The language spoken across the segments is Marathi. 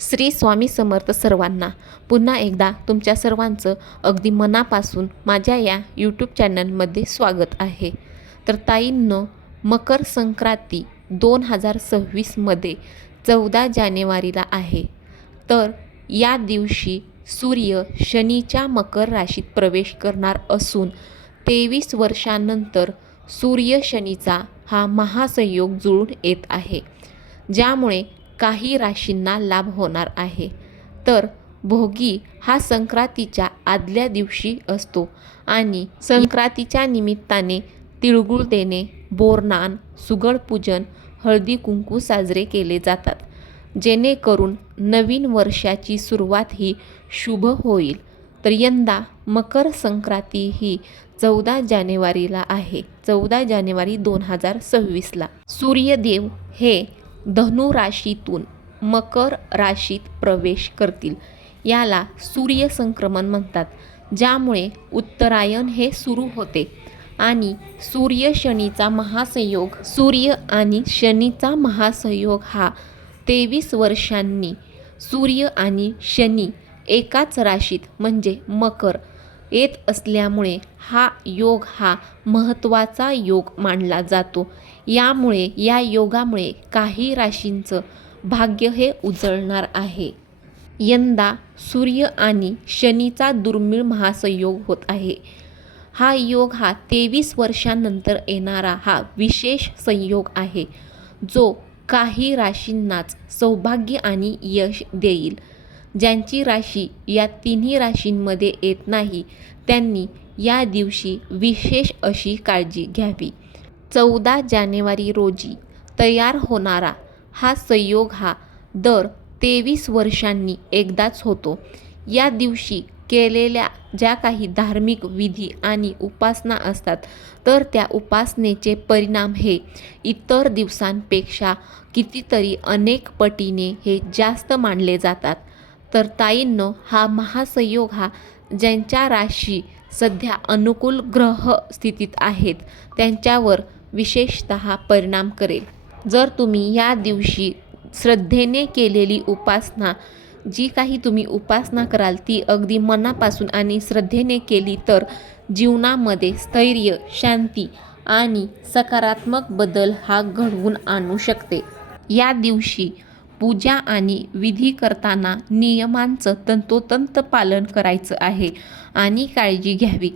श्री स्वामी समर्थ सर्वांना पुन्हा एकदा तुमच्या सर्वांचं अगदी मनापासून माझ्या या यूट्यूब चॅनलमध्ये स्वागत आहे. तर ताईंनं मकर संक्रांती दोन हजार सव्वीसमध्ये चौदा जानेवारीला आहे. तर या दिवशी सूर्य शनीच्या मकर राशीत प्रवेश करणार असून तेवीस वर्षांनंतर सूर्य शनीचा हा महासंयोग जुळून येत आहे. ज्यामुळे काही राशींना लाभ होणार आहे. तर भोगी हा संक्रांतीच्या आदल्या दिवशी असतो आणि संक्रांतीच्या निमित्ताने तिळगुळ देणे बोरनान सुगडपूजन हळदी कुंकू साजरे केले जातात. जेणेकरून नवीन वर्षाची सुरुवात ही शुभ होईल. तर यंदा मकर संक्रांती ही चौदा जानेवारीला आहे. चौदा जानेवारी दोन हजार सव्वीसला. सूर्यदेव हे धनु राशीतून मकर राशीत प्रवेश करतील. याला सूर्यसंक्रमण म्हणतात. ज्यामुळे उत्तरायण हे सुरू होते आणि सूर्य शनीचा महासंयोग सूर्य आणि शनीचा महासंयोग हा तेवीस वर्षांनी सूर्य आणि शनी एकाच राशीत म्हणजे मकर येत असल्यामुळे हा योग हा महत्त्वाचा योग मानला जातो. यामुळे या योगामुळे काही राशींचं भाग्य हे उजळणार आहे. यंदा सूर्य आणि शनीचा दुर्मिळ महासंयोग होत आहे. हा योग हा तेवीस वर्षांनंतर येणारा हा विशेष संयोग आहे जो काही राशींनाच सौभाग्य आणि यश देईल. ज्यांची राशी या तिन्ही राशींमध्ये येत नाही त्यांनी या दिवशी विशेष अशी काळजी घ्यावी. चौदा जानेवारी रोजी तयार होणारा हा संयोग हा दर तेवीस वर्षांनी एकदाच होतो. या दिवशी केलेल्या ज्या काही धार्मिक विधी आणि उपासना असतात तर त्या उपासनेचे परिणाम हे इतर दिवसांपेक्षा कितीतरी अनेक पटीने हे जास्त मानले जातात. तर ताईंनो हा महासंयोग हा ज्यांच्या राशी सध्या अनुकूल ग्रह स्थितीत आहेत त्यांच्यावर विशेषत परिणाम करेल. जर तुम्ही या दिवशी श्रद्धेने केलेली उपासना जी काही तुम्ही उपासना कराल ती अगदी मनापासून आणि श्रद्धेने केली तर जीवनामध्ये स्थैर्य शांती आणि सकारात्मक बदल हा घडवून आणू शकते. या दिवशी पूजा आणि विधी करताना नियमांचं तंतोतंत पालन करायचं आहे आणि काळजी घ्यावी.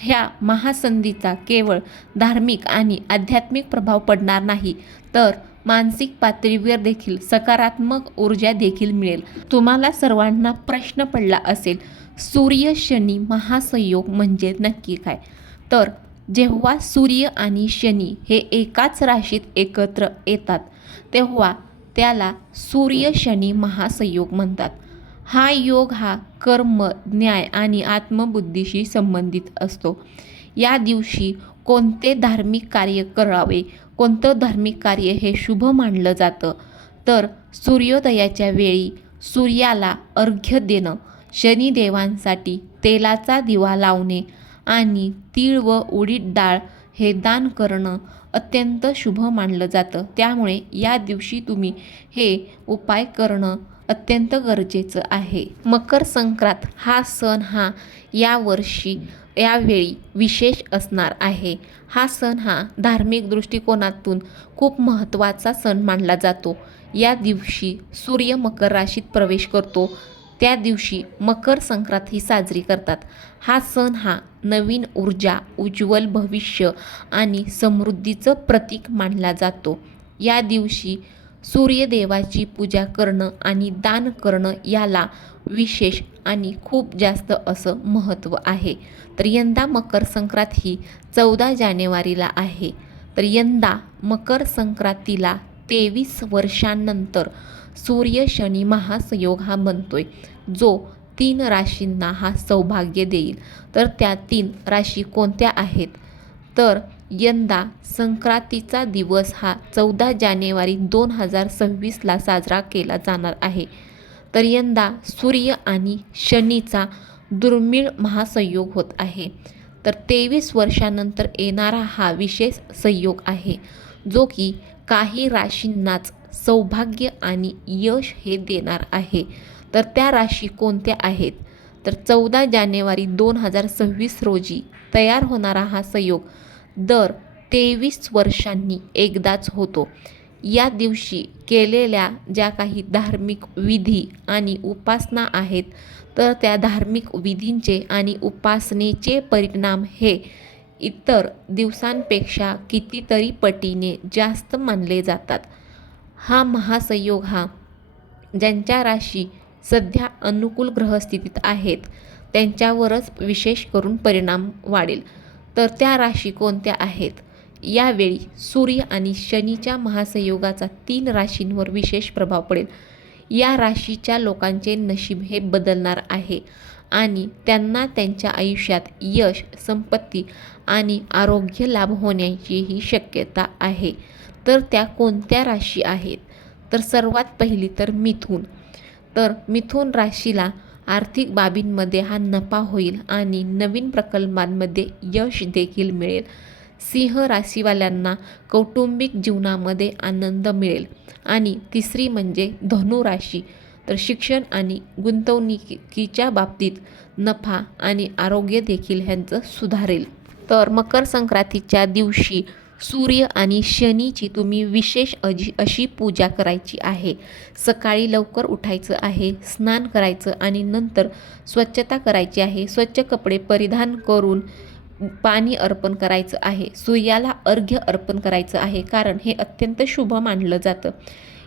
ह्या महासंधीचा केवळ धार्मिक आणि आध्यात्मिक प्रभाव पडणार नाही तर मानसिक पातळीवर देखील सकारात्मक ऊर्जा देखील मिळेल. तुम्हाला सर्वांना प्रश्न पडला असेल सूर्य शनी महासंयोग म्हणजे नक्की काय? तर जेव्हा सूर्य आणि शनी हे एकाच राशीत एकत्र येतात तेव्हा त्याला सूर्य शनी महासंयोग म्हणतात. हा योग हा कर्म न्याय आणि आत्मबुद्धीशी संबंधित असतो. या दिवशी कोणते धार्मिक कार्य करावे कोणतं धार्मिक कार्य हे शुभ मानलं जातं? तर सूर्योदयाच्या वेळी सूर्याला अर्घ्य देणं शनिदेवांसाठी तेलाचा दिवा लावणे आणि तीळ व उडीद डाळ हे दान करणं अत्यंत शुभ मानलं जातं. त्यामुळे या दिवशी तुम्ही हे उपाय करणं अत्यंत गरजेचं आहे. मकर संक्रांत हा सण हा यावर्षी यावेळी विशेष असणार आहे. हा सण हा धार्मिक दृष्टिकोनातून खूप महत्त्वाचा सण मानला जातो. या दिवशी सूर्य मकर राशीत प्रवेश करतो. त्या दिवशी मकर संक्रांत ही साजरी करतात. हा सण हा नवीन ऊर्जा उज्ज्वल भविष्य आणि समृद्धीचं प्रतीक मानला जातो. या दिवशी सूर्यदेवाची पूजा करणं आणि दान करणं याला विशेष आणि खूप जास्त असं महत्त्व आहे. तर यंदा मकर संक्रांत ही चौदा जानेवारीला आहे. तर यंदा मकर संक्रांतीला तेवीस वर्षांनंतर सूर्य शनी महासंयोग हा बनतोय जो तीन राशींना हा सौभाग्य देईल. तर त्या तीन राशी कोणत्या आहेत? तर यंदा संक्रांतीचा दिवस हा चौदा जानेवारी दोन हजार सव्वीसला साजरा केला जाणार आहे. तर यंदा सूर्य आणि शनीचा दुर्मिळ महासंयोग होत आहे. तर तेवीस वर्षानंतर येणारा हा विशेष संयोग आहे जो की काही राशींनाच सौभाग्य आणि यश हे देणार आहे. तर त्या राशी कोणत्या आहेत? तर चौदा जानेवारी दोन हजार सव्वीस रोजी तयार होणारा हा संयोग दर तेवीस वर्षांनी एकदाच होतो. या दिवशी केलेल्या ज्या काही धार्मिक विधी आणि उपासना आहेत तर त्या धार्मिक विधींचे आणि उपासनेचे परिणाम हे इतर दिवसांपेक्षा कितीतरी पटीने जास्त मानले जातात. हा महासंयोग हा. ज्यांच्या राशी सध्या अनुकूल ग्रहस्थितीत आहेत त्यांच्यावरच विशेष करून परिणाम वाढेल. तर त्या राशी कोणत्या आहेत? यावेळी सूर्य आणि शनीच्या महासंयोगाचा तीन राशींवर विशेष प्रभाव पडेल. या राशीच्या लोकांचे नशीब हे बदलणार आहे आणि त्यांना त्यांच्या आयुष्यात यश संपत्ती आणि आरोग्य लाभ होण्याचीही शक्यता आहे. तर त्या कोणत्या राशी आहेत? तर सर्वात पहिली तर मिथून. तर मिथुन राशीला आर्थिक बाबींमध्ये हा नफा होईल आणि नवीन प्रकल्पांमध्ये यश देखील मिळेल. सिंह राशीवाल्यांना कौटुंबिक जीवनामध्ये आनंद मिळेल. आणि तिसरी म्हणजे धनु राशी. तर शिक्षण आणि गुंतवणुकीच्या बाबतीत नफा आणि आरोग्य देखील ह्यांचं सुधारेल. तर मकर संक्रांतीच्या दिवशी सूर्य आणि शनीची तुम्ही विशेष अजी अशी पूजा करायची आहे. सकाळी लवकर उठायचं आहे स्नान करायचं आणि नंतर स्वच्छता करायची आहे. स्वच्छ कपडे परिधान करून पाणी अर्पण करायचं आहे. सूर्याला अर्घ्य अर्पण करायचं आहे कारण हे अत्यंत शुभ मानलं जातं.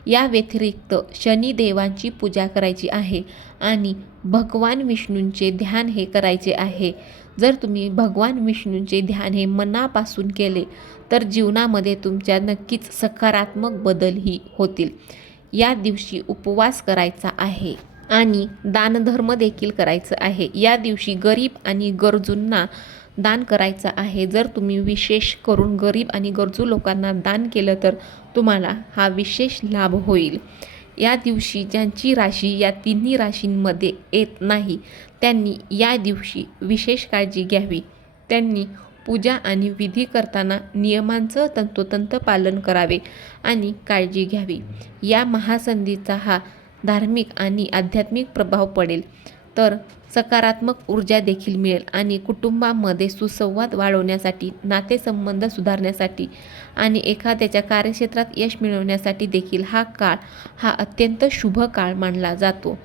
या व्यतिरिक्त शनिदेवांची पूजा करायची आहे आणि भगवान विष्णूंचे ध्यान हे करायचे आहे. जर तुम्ही भगवान विष्णूंचे ध्यान हे मनापासून केले तर जीवनामध्ये तुमच्या नक्कीच सकारात्मक बदलही होतील. या दिवशी उपवास करायचा आहे आणि दानधर्म देखील करायचं आहे. या दिवशी गरीब आणि गरजूंना दान करायचं आहे. जर तुम्ही विशेष करून गरीब आणि गरजू लोकांना दान केलं तर तुम्हाला हा विशेष लाभ होईल. या दिवशी ज्यांची राशी या तिन्ही राशींमध्ये येत नाही त्यांनी या दिवशी विशेष काळजी घ्यावी. त्यांनी पूजा आणि विधी करताना नियमांचं तंतोतंत पालन करावे आणि काळजी घ्यावी. या महासंधीचा हा धार्मिक आणि आध्यात्मिक प्रभाव पडेल. तर सकारात्मक ऊर्जा देखील मिळेल आणि कुटुंबामध्ये सुसंवाद वाढवण्यासाठी नातेसंबंध सुधारण्यासाठी आणि एखाद्याच्या कार्यक्षेत्रात यश मिळवण्यासाठी देखील हा काळ हा अत्यंत शुभ काळ मानला जातो.